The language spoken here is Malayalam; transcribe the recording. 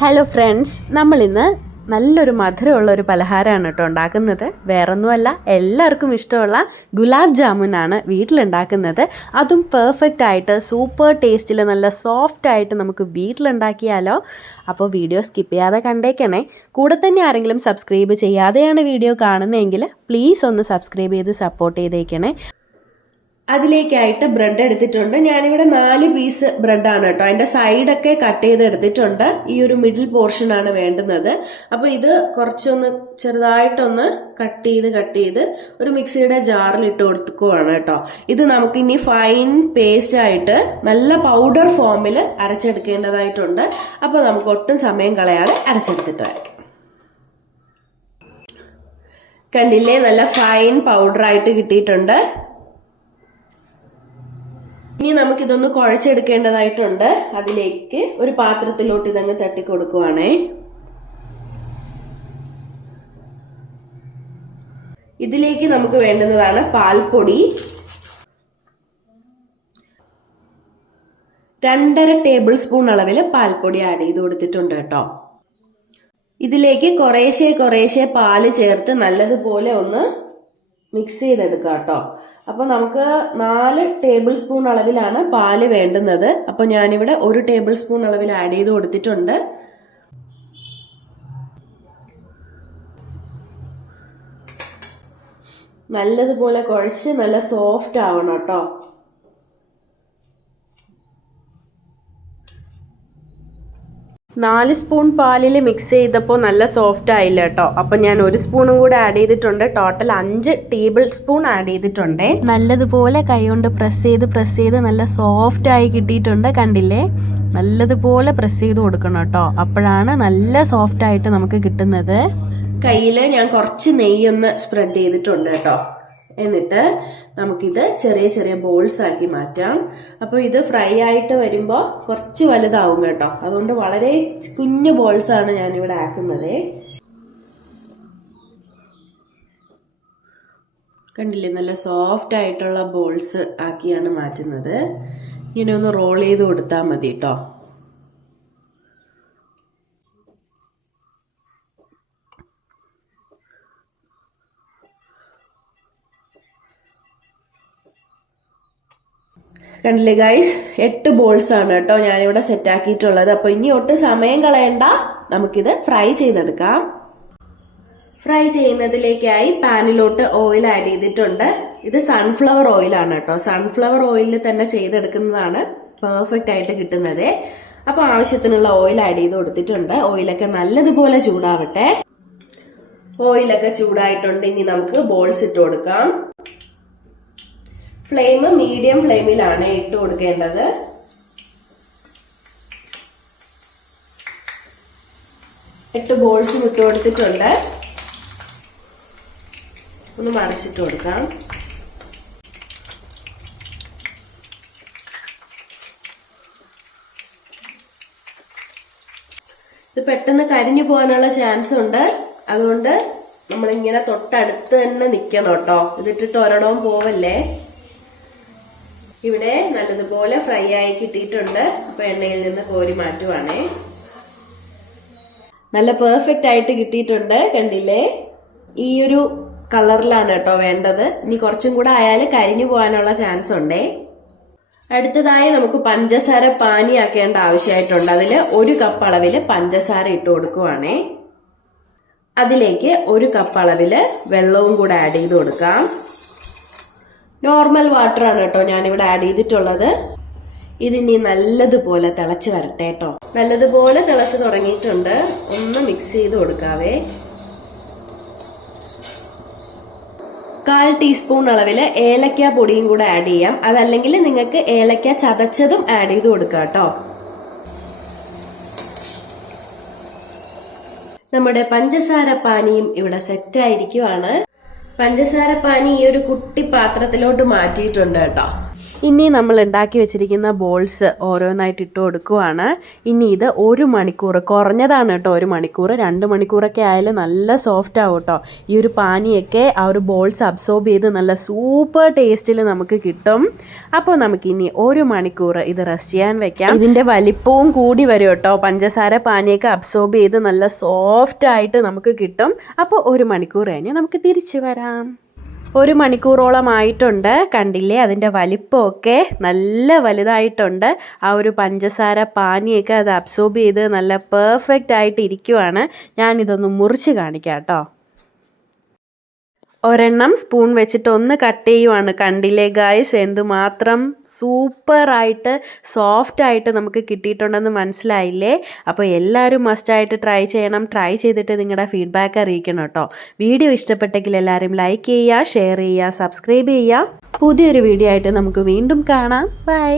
ഹലോ ഫ്രണ്ട്സ് നമ്മളിന്ന് നല്ലൊരു മധുരമുള്ള ഒരു പലഹാരമാണ് കേട്ടോ ഉണ്ടാക്കുന്നത്. വേറൊന്നുമല്ല എല്ലാവർക്കും ഇഷ്ടമുള്ള ഗുലാബ് ജാമുനാണ് വീട്ടിലുണ്ടാക്കുന്നത്. അതും പെർഫെക്റ്റ് ആയിട്ട് സൂപ്പർ ടേസ്റ്റിൽ നല്ല സോഫ്റ്റ് ആയിട്ട് നമുക്ക് വീട്ടിലുണ്ടാക്കിയാലോ? അപ്പോൾ വീഡിയോ സ്കിപ്പ് ചെയ്യാതെ കണ്ടേക്കണേ. കൂടെ തന്നെ ആരെങ്കിലും സബ്സ്ക്രൈബ് ചെയ്യാതെയാണ് വീഡിയോ കാണുന്നതെങ്കിൽ പ്ലീസ് ഒന്ന് സബ്സ്ക്രൈബ് ചെയ്ത് സപ്പോർട്ട് ചെയ്തേക്കണേ. അതിലേക്കായിട്ട് ബ്രെഡ് എടുത്തിട്ടുണ്ട്. ഞാനിവിടെ നാല് പീസ് ബ്രെഡാണ് കേട്ടോ. അതിന്റെ സൈഡൊക്കെ കട്ട് ചെയ്ത് എടുത്തിട്ടുണ്ട്. ഈ ഒരു മിഡിൽ പോർഷൻ ആണ് വേണ്ടുന്നത്. അപ്പോൾ ഇത് കുറച്ചൊന്ന് ചെറുതായിട്ടൊന്ന് കട്ട് ചെയ്ത് കട്ട് ചെയ്ത് ഒരു മിക്സിയുടെ ജാറിൽ ഇട്ട് കൊടുക്കുകയാണ് കേട്ടോ. ഇത് നമുക്ക് ഇനി ഫൈൻ പേസ്റ്റ് ആയിട്ട് നല്ല പൗഡർ ഫോമിൽ അരച്ചെടുക്കേണ്ടതായിട്ടുണ്ട്. അപ്പോൾ നമുക്ക് ഒട്ടും സമയം കളയാതെ അരച്ചെടുത്തിട്ട് വരാം. കണ്ടില്ലേ? നല്ല ഫൈൻ പൗഡറായിട്ട് കിട്ടിയിട്ടുണ്ട്. ഇനി നമുക്കിതൊന്ന് കുഴച്ചെടുക്കേണ്ടതായിട്ടുണ്ട്. അതിലേക്ക് ഒരു പാത്രത്തിലോട്ട് ഇതങ്ങ് തട്ടി കൊടുക്കുവാണേ ഇതിലേക്ക് നമുക്ക് വേണ്ടുന്നതാണ് പാൽപ്പൊടി. രണ്ടര ടേബിൾ സ്പൂൺ അളവിൽ പാൽപ്പൊടി ആഡ് ചെയ്ത് കൊടുത്തിട്ടുണ്ട് കേട്ടോ. ഇതിലേക്ക് കുറേശ്ശെ കുറേശ്ശെ പാൽ ചേർത്ത് നല്ലതുപോലെ ഒന്ന് മിക്സ് ചെയ്തെടുക്കാം കേട്ടോ. അപ്പൊ നമുക്ക് നാല് ടേബിൾ സ്പൂൺ അളവിലാണ് പാൽ വേണ്ടുന്നത്. അപ്പോൾ ഞാനിവിടെ ഒരു ടേബിൾ സ്പൂൺ അളവിൽ ആഡ് ചെയ്ത് കൊടുത്തിട്ടുണ്ട്. നല്ലതുപോലെ കുഴച്ച് നല്ല സോഫ്റ്റ് ആവണം കേട്ടോ. നാല് സ്പൂൺ പാലിൽ മിക്സ് ചെയ്തപ്പോൾ നല്ല സോഫ്റ്റ് ആയില്ല കേട്ടോ. അപ്പം ഞാൻ ഒരു സ്പൂണും കൂടെ ആഡ് ചെയ്തിട്ടുണ്ട്. ടോട്ടൽ അഞ്ച് ടേബിൾ സ്പൂൺ ആഡ് ചെയ്തിട്ടുണ്ട്. നല്ലതുപോലെ കൈകൊണ്ട് പ്രസ് ചെയ്ത് പ്രസ് ചെയ്ത് നല്ല സോഫ്റ്റ് ആയി കിട്ടിയിട്ടുണ്ട് കണ്ടില്ലേ? നല്ലതുപോലെ പ്രസ് ചെയ്ത് കൊടുക്കണം കേട്ടോ. അപ്പോഴാണ് നല്ല സോഫ്റ്റ് ആയിട്ട് നമുക്ക് കിട്ടുന്നത്. കയ്യിൽ ഞാൻ കുറച്ച് നെയ്യൊന്ന് സ്പ്രെഡ് ചെയ്തിട്ടുണ്ട് കേട്ടോ. എന്നിട്ട് നമുക്കിത് ചെറിയ ചെറിയ ബോൾസ് ആക്കി മാറ്റാം. അപ്പോൾ ഇത് ഫ്രൈ ആയിട്ട് വരുമ്പോൾ കുറച്ച് വലുതാവും കേട്ടോ. അതുകൊണ്ട് വളരെ കുഞ്ഞു ബോൾസ് ആണ് ഞാനിവിടെ ആക്കുന്നത്. കണ്ടില്ലേ നല്ല സോഫ്റ്റ് ആയിട്ടുള്ള ബോൾസ് ആക്കിയാണ് മാറ്റുന്നത്. ഇങ്ങനെ ഒന്ന് റോൾ ചെയ്ത് കൊടുത്താൽ മതി കേട്ടോ. കണ്ടില്ലേ ഗൈസ് എട്ട് ബോൾസ് ആണ് കേട്ടോ ഞാനിവിടെ സെറ്റ് ആക്കിയിട്ടുള്ളത്. അപ്പൊ ഇനി ഒട്ടും സമയം കളയണ്ട. നമുക്കിത് ഫ്രൈ ചെയ്തെടുക്കാം. ഫ്രൈ ചെയ്യുന്നതിലേക്കായി പാനിലോട്ട് ഓയിൽ ആഡ് ചെയ്തിട്ടുണ്ട്. ഇത് സൺഫ്ലവർ ഓയിലാണ് കേട്ടോ. സൺഫ്ലവർ ഓയിലിൽ തന്നെ ചെയ്തെടുക്കുന്നതാണ് പെർഫെക്റ്റ് ആയിട്ട് കിട്ടുന്നത്. അപ്പൊ ആവശ്യത്തിനുള്ള ഓയിൽ ആഡ് ചെയ്ത് കൊടുത്തിട്ടുണ്ട്. ഓയിലൊക്കെ നല്ലതുപോലെ ചൂടാവട്ടെ. ഓയിലൊക്കെ ചൂടായിട്ടുണ്ട്. ഇനി നമുക്ക് ബോൾസ് ഇട്ട് കൊടുക്കാം. ഫ്ലെയിം മീഡിയം ഫ്ലെയിമിലാണ് ഇട്ട് കൊടുക്കേണ്ടത്. എട്ട് ബോൾസും ഇട്ട് കൊടുത്തിട്ടുണ്ട്. ഒന്ന് മറിച്ചിട്ട് കൊടുക്കാം. ഇത് പെട്ടെന്ന് കരിഞ്ഞു പോകാനുള്ള ചാൻസ് ഉണ്ട്. അതുകൊണ്ട് നമ്മളിങ്ങനെ തൊട്ടടുത്ത് തന്നെ നിൽക്കണം കേട്ടോ. ഇതിട്ടിട്ട് ഒരെണ്ണവും പോവല്ലേ? ഇവിടെ നല്ലതുപോലെ ഫ്രൈ ആയി കിട്ടിയിട്ടുണ്ട്. അപ്പൊ എണ്ണയിൽ നിന്ന് കോരി മാറ്റുവാണേ. നല്ല പെർഫെക്റ്റ് ആയിട്ട് കിട്ടിയിട്ടുണ്ട് കണ്ടില്ലേ? ഈ ഒരു കളറിലാണ് കേട്ടോ വേണ്ടത്. ഇനി കുറച്ചും കൂടെ ആയാൽ കരിഞ്ഞു പോകാനുള്ള ചാൻസ് ഉണ്ടേ. അടുത്തതായി നമുക്ക് പഞ്ചസാര പാനിയാക്കേണ്ട ആവശ്യമായിട്ടുണ്ട്. അതിൽ ഒരു കപ്പ് അളവിൽ പഞ്ചസാര ഇട്ട് കൊടുക്കുവാണേ. അതിലേക്ക് ഒരു കപ്പ് അളവിൽ വെള്ളവും കൂടെ ആഡ് ചെയ്ത് കൊടുക്കാം. നോർമൽ വാട്ടർ ആണ് കേട്ടോ ഞാനിവിടെ ആഡ് ചെയ്തിട്ടുള്ളത്. ഇതിനി നല്ലതുപോലെ തിളച്ച് വരട്ടെ കേട്ടോ. നല്ലതുപോലെ തിളച്ച് തുടങ്ങിയിട്ടുണ്ട്. ഒന്ന് മിക്സ് ചെയ്ത് കൊടുക്കാവേ. കാൽ ടീസ്പൂൺ അളവിൽ ഏലക്ക പൊടിയും കൂടെ ആഡ് ചെയ്യാം. അതല്ലെങ്കിൽ നിങ്ങൾക്ക് ഏലക്ക ചതച്ചതും ആഡ് ചെയ്ത് കൊടുക്കാം കേട്ടോ. നമ്മുടെ പഞ്ചസാര പാനിയും ഇവിടെ സെറ്റ് ആയിരിക്കുവാണ്. പഞ്ചസാര പാനി ഈ ഒരു കുട്ടി പാത്രത്തിലോട്ട് മാറ്റിയിട്ടുണ്ട് കേട്ടോ. ഇനി നമ്മൾ ഉണ്ടാക്കി വെച്ചിരിക്കുന്ന ബോൾസ് ഓരോന്നായിട്ട് ഇട്ട് കൊടുക്കുവാണ്. ഇനി ഇത് ഒരു മണിക്കൂർ കുറഞ്ഞതാണ് കേട്ടോ ഒരു മണിക്കൂർ രണ്ട് മണിക്കൂറൊക്കെ ആയാലും നല്ല സോഫ്റ്റ് ആവും കേട്ടോ. ഈ ഒരു പാനിയൊക്കെ ആ ഒരു ബോൾസ് അബ്സോർബ് ചെയ്ത് നല്ല സൂപ്പർ ടേസ്റ്റിൽ നമുക്ക് കിട്ടും. അപ്പോൾ നമുക്ക് ഇനി ഒരു മണിക്കൂർ ഇത് റെസ്റ്റ് ചെയ്യാൻ വെക്കാം. ഇതിന്റെ വലിപ്പവും കൂടി വരും കേട്ടോ. പഞ്ചസാര പാനിയൊക്കെ അബ്സോർബ് ചെയ്ത് നല്ല സോഫ്റ്റ് ആയിട്ട് നമുക്ക് കിട്ടും. അപ്പോൾ ഒരു മണിക്കൂർ കഴിഞ്ഞ് നമുക്ക് തിരിച്ചു വരാം. ഒരു മണിക്കൂറോളം ആയിട്ടുണ്ട് കണ്ടില്ലേ? അതിന്റെ വലിപ്പമൊക്കെ നല്ല വലുതായിട്ടുണ്ട്. ആ ഒരു പഞ്ചസാര പാനിയൊക്കെ അത് അബ്സോർബ് ചെയ്ത് നല്ല പെർഫെക്റ്റ് ആയിട്ട് ഇരിക്കുവാണ്. ഞാനിതൊന്ന് മുറിച്ച് കാണിക്കാം കേട്ടോ. ഒരെണ്ണം സ്പൂൺ വെച്ചിട്ട് ഒന്ന് കട്ട് ചെയ്യുവാണ്. കണ്ടില്ലേ ഗായ്സ് എന്തുമാത്രം സൂപ്പറായിട്ട് സോഫ്റ്റായിട്ട് നമുക്ക് കിട്ടിയിട്ടുണ്ടെന്ന് മനസ്സിലായില്ലേ? അപ്പോൾ എല്ലാവരും മസ്റ്റായിട്ട് ട്രൈ ചെയ്യണം. ട്രൈ ചെയ്തിട്ട് നിങ്ങളുടെ ഫീഡ്ബാക്ക് അറിയിക്കണം കേട്ടോ. വീഡിയോ ഇഷ്ടപ്പെട്ടെങ്കിൽ എല്ലാവരും ലൈക്ക് ചെയ്യുക ഷെയർ ചെയ്യുക സബ്സ്ക്രൈബ് ചെയ്യുക. പുതിയൊരു വീഡിയോ ആയിട്ട് നമുക്ക് വീണ്ടും കാണാം. ബൈ